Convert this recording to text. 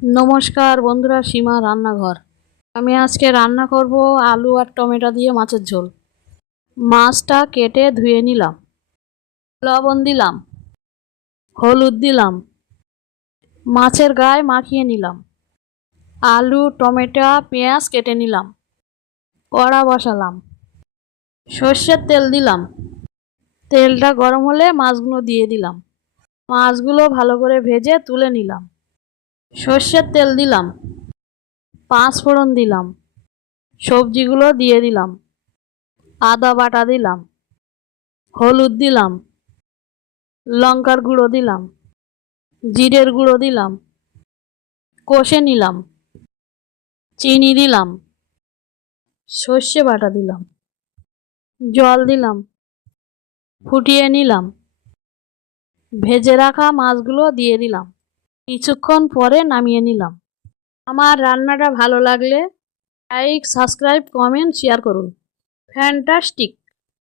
নমস্কার বন্ধুরা, সীমা রান্নাঘর। আমি আজকে রান্না করব আলু আর টমেটো দিয়ে মাছের ঝোল। মাছটা কেটে ধুয়ে নিলাম, লবণ দিলাম, হলুদ দিলাম, মাছের গায়ে মাখিয়ে নিলাম। আলু টমেটো পেঁয়াজ কেটে নিলাম, কড়া বসালাম, সর্ষের তেল দিলাম। তেলটা গরম হলে মাছগুলো দিয়ে দিলাম। মাছগুলো ভালো করে ভেজে তুলে নিলাম। সর্ষের তেল দিলাম, পাঁচ ফোড়ন দিলাম, সবজিগুলো দিয়ে দিলাম, আদা বাটা দিলাম, হলুদ দিলাম, লঙ্কার গুঁড়ো দিলাম, জিরের গুঁড়ো দিলাম, কষে নিলাম, চিনি দিলাম, সর্ষে বাটা দিলাম, জল দিলাম, ফুটিয়ে নিলাম। ভেজে রাখা মাছগুলো দিয়ে দিলাম। কিছুক্ষণ পরে নামিয়ে নিলাম। আমার রান্নাটা ভালো লাগলে লাইক, সাবস্ক্রাইব, কমেন্ট, শেয়ার করুন। ফ্যান্টাস্টিক।